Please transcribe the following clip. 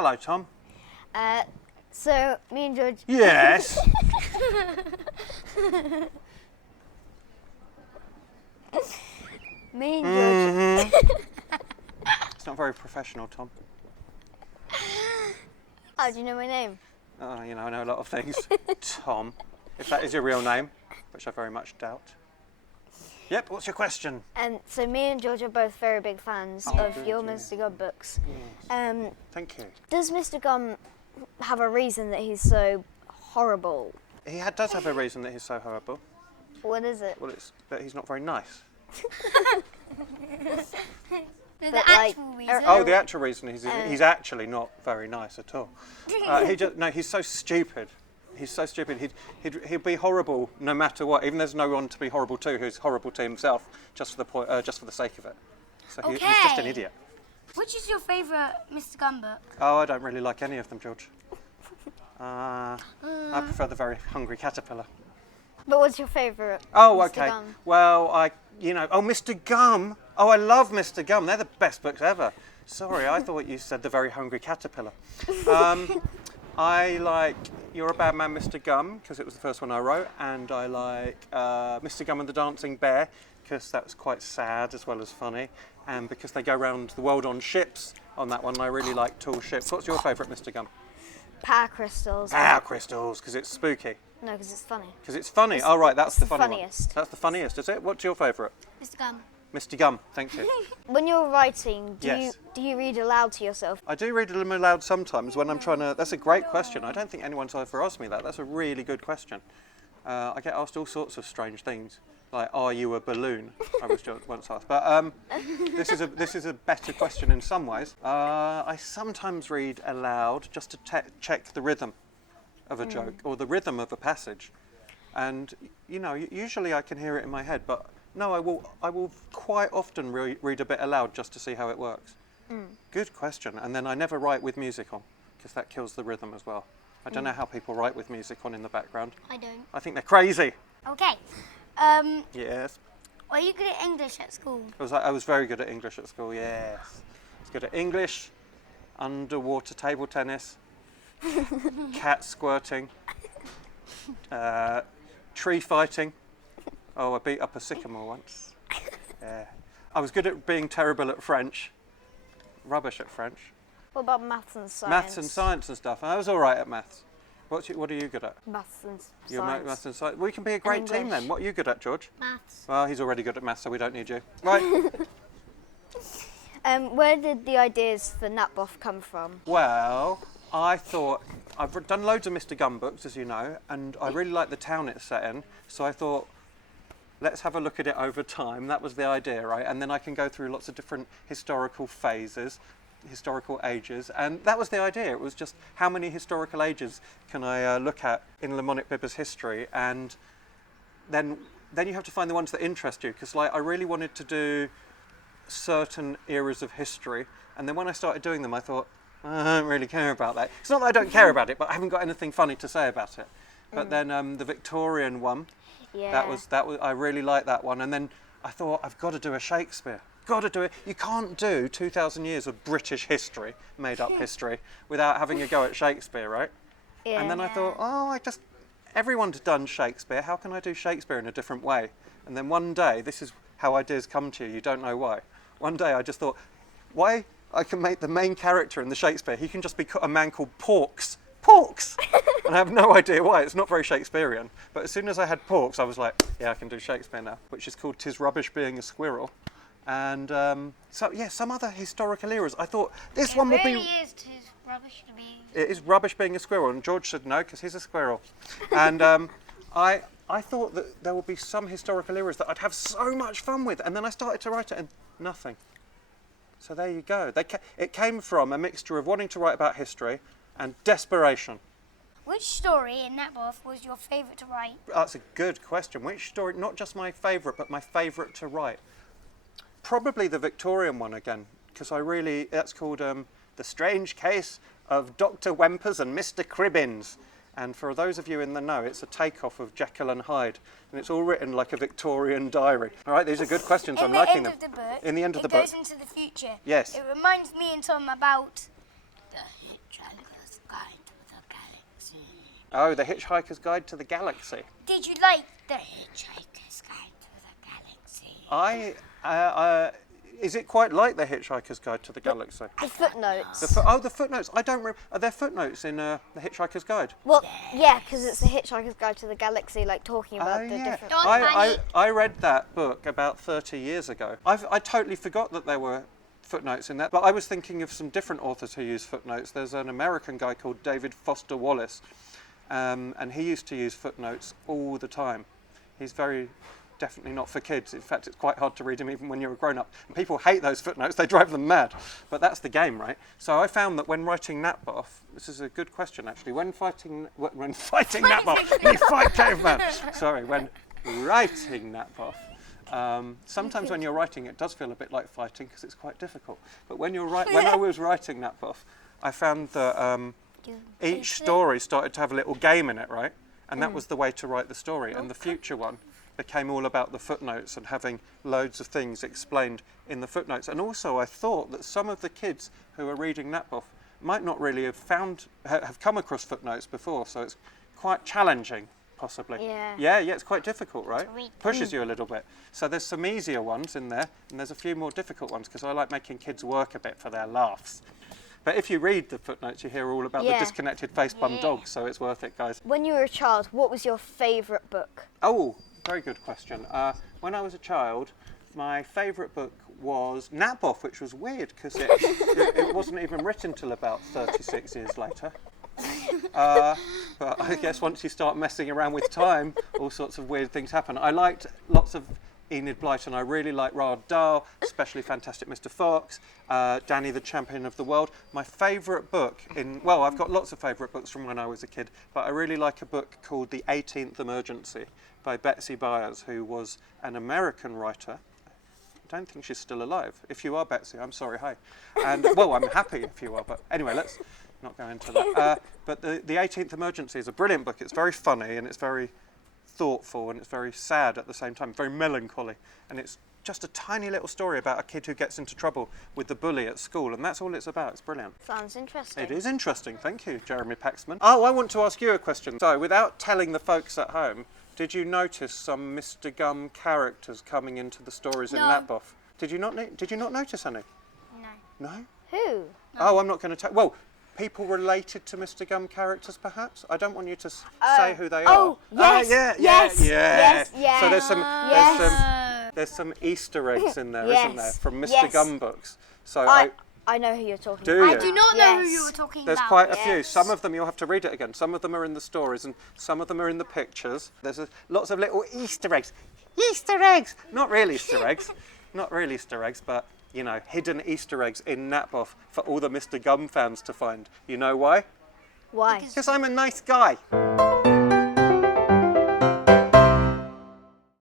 Hello, Tom. So, me and George... Yes. Me and George... It's not very professional, Tom. How do you know my name? Oh, you know, I know a lot of things. Tom, if that is your real name, which I very much doubt. Yep, what's your question? So me and George are both very big fans of your Mr. Gum books. Yes. Thank you. Does Mr. Gum have a reason that he's so horrible? He does have a reason that he's so horrible. What is it? Well, it's that he's not very nice. No, the actual reason. Oh, the actual reason he's actually not very nice at all. He's so stupid. He's so stupid. He'd be horrible no matter what. Even there's no one to be horrible to who's horrible to himself, just for the sake of it. So he's just an idiot. Which is your favourite Mr. Gum book? Oh, I don't really like any of them, George. I prefer the Very Hungry Caterpillar. But what's your favourite? Oh, Mr. okay. Gum? Well, Mr. Gum. Oh, I love Mr. Gum. They're the best books ever. Sorry, I thought you said the Very Hungry Caterpillar. I like You're a Bad Man, Mr. Gum, because it was the first one I wrote, and I like Mr. Gum and the Dancing Bear, because that was quite sad as well as funny, and because they go around the world on ships on that one. I really like tall ships. What's your favourite Mr. Gum? Power Crystals. Power Crystals, because it's spooky. No, because it's funny. Because it's funny. Oh, right, that's the funny funniest. one. That's the funniest, is it? What's your favourite? Mr. Gum. Mr. Gum, thank you. When you're writing, Yes. do you read aloud to yourself? I do read them aloud sometimes when I'm trying to... That's a great question. I don't think anyone's ever asked me that. That's a really good question. I get asked all sorts of strange things, like, are you a balloon? I was once asked. But this is a better question in some ways. I sometimes read aloud just to check the rhythm of a joke or the rhythm of a passage. And, usually I can hear it in my head, but... No, I will quite often read a bit aloud just to see how it works. Good question. And then I never write with music on, because that kills the rhythm as well. I don't know how people write with music on in the background. I don't. I think they're crazy. Okay. Yes. Were you good at English at school? I was very good at English at school, yes. I was good at English, underwater table tennis, cat squirting, tree fighting. Oh, I beat up a sycamore once. Yeah. I was good at being terrible at French. Rubbish at French. What about maths and science? Maths and science and stuff. I was all right at maths. What are you good at? Maths and You're science. maths and science. We can be a great team English. then. What are you good at, George? Maths. Well, he's already good at maths, so we don't need you. Right. Where did the ideas for Natboff come from? Well, I thought... I've done loads of Mr. Gum books, as you know, and I really like the town it's set in, so I thought... Let's have a look at it over time. That was the idea, right? And then I can go through lots of different historical phases, historical ages. And that was the idea. It was just how many historical ages can I look at in Lamonic Bibber's history? And then you have to find the ones that interest you. Because I really wanted to do certain eras of history. And then when I started doing them, I thought, I don't really care about that. It's not that I don't care about it, but I haven't got anything funny to say about it. But then the Victorian one, Yeah. That was. I really liked that one, and then I thought I've got to do a Shakespeare. Got to do it. You can't do 2,000 years of British history, made-up history, without having a go at Shakespeare, right? Yeah. And then I thought, everyone's done Shakespeare. How can I do Shakespeare in a different way? And then one day, this is how ideas come to you. You don't know why. One day I just thought, why I can make the main character in the Shakespeare. He can just be a man called Porks. Porks! And I have no idea why. It's not very Shakespearean. But as soon as I had Porks, I was like, yeah, I can do Shakespeare now, which is called 'Tis Rubbish Being a Squirrel. And some other historical eras. I thought this one would be... It really is rubbish to be... It is rubbish being a squirrel, and George should know because he's a squirrel. And I thought that there would be some historical eras that I'd have so much fun with, and then I started to write it and nothing. So there you go. It came from a mixture of wanting to write about history and desperation. Which story in Natboff was your favourite to write? That's a good question. Which story, not just my favourite, but my favourite to write? Probably the Victorian one again, because that's called The Strange Case of Dr. Wempers and Mr. Cribbins. And for those of you in the know, it's a takeoff of Jekyll and Hyde. And it's all written like a Victorian diary. All right, these are good questions. I'm liking them. In the end of the book, It goes into the future. Yes. It reminds me and Tom about the Oh, The Hitchhiker's Guide to the Galaxy. Did you like The Hitchhiker's Guide to the Galaxy? Is it quite like The Hitchhiker's Guide to the Galaxy? The footnotes. The footnotes. I don't remember. Are there footnotes in The Hitchhiker's Guide? Well, yeah, because it's the Hitchhiker's Guide to the Galaxy, like talking about the different. Don't I read that book about 30 years ago. I totally forgot that there were footnotes in that, but I was thinking of some different authors who use footnotes. There's an American guy called David Foster Wallace, and he used to use footnotes all the time. He's definitely not for kids. In fact, it's quite hard to read him even when you're a grown-up. And people hate those footnotes, they drive them mad. But that's the game, right? So I found that when writing Natboff, this is a good question actually, when fighting Natboff, you fight caveman. Sorry, when writing Natboff, sometimes when you're writing it does feel a bit like fighting because it's quite difficult. But when I was writing Natboff, I found that each story started to have a little game in it, right? And that was the way to write the story. And the future one became all about the footnotes and having loads of things explained in the footnotes. And also I thought that some of the kids who are reading Natboff might not really have come across footnotes before, so it's quite challenging, possibly. Yeah, it's quite difficult, right? Pushes you a little bit. So there's some easier ones in there, and there's a few more difficult ones, because I like making kids work a bit for their laughs. But if you read the footnotes, you hear all about the disconnected face-bum dogs, so it's worth it, guys. When you were a child, what was your favourite book? Oh, very good question. When I was a child, my favourite book was Natboff, which was weird because it wasn't even written till about 36 years later. But I guess once you start messing around with time, all sorts of weird things happen. I liked lots of Enid Blyton. I really like Roald Dahl, especially Fantastic Mr. Fox, Danny the Champion of the World. My favourite book I've got lots of favourite books from when I was a kid, but I really like a book called The 18th Emergency by Betsy Byers, who was an American writer. I don't think she's still alive. If you are, Betsy, I'm sorry, hi. And, well, I'm happy if you are, but anyway, let's not go into that. But the 18th Emergency is a brilliant book. It's very funny and it's very thoughtful and it's very sad at the same time, very melancholy. And it's just a tiny little story about a kid who gets into trouble with the bully at school, and that's all it's about. It's brilliant. Sounds interesting. It is interesting. Thank you, Jeremy Paxman. Oh, I want to ask you a question. So, without telling the folks at home, did you notice some Mr. Gum characters coming into the stories in Natboff? Did you not notice any? No. No? Who? No. Oh, I'm not going to tell. Well, people related to Mr. Gum characters, perhaps? I don't want you to say who they are. Oh, yes. Yes. So there's some Easter eggs in there, isn't there, from Mr. Gum books? So I know who you're talking Do about. you? I do not know who you were talking There's about. quite a few. Some of them you'll have to read it again. Some of them are in the stories and some of them are in the pictures. There's lots of little Easter eggs. Easter eggs! Not real Easter eggs. Not real Easter eggs, but, you know, hidden Easter eggs in Natboff for all the Mr. Gum fans to find. You know why? Why? Because I'm a nice guy.